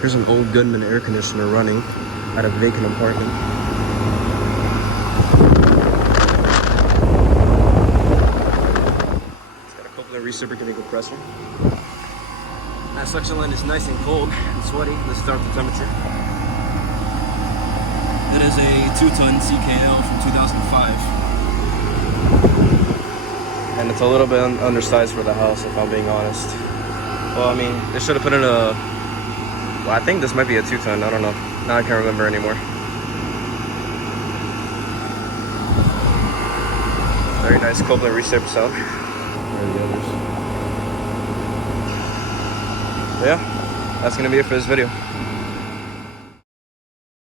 Here's an old Goodman air conditioner running at a vacant apartment. It's got a Copeland reciprocating compressor. That suction line is nice and cold and sweaty. Let's start the temperature. That is a 2-ton CKL from 2005. And it's a little bit undersized for the house, if I'm being honest. Well, I mean, they should have put in a... Well, I think this might be a 2-ton. I don't know. Now I can't remember anymore. Very nice Copeland recip sound. Where are the others? But yeah, that's gonna be it for this video.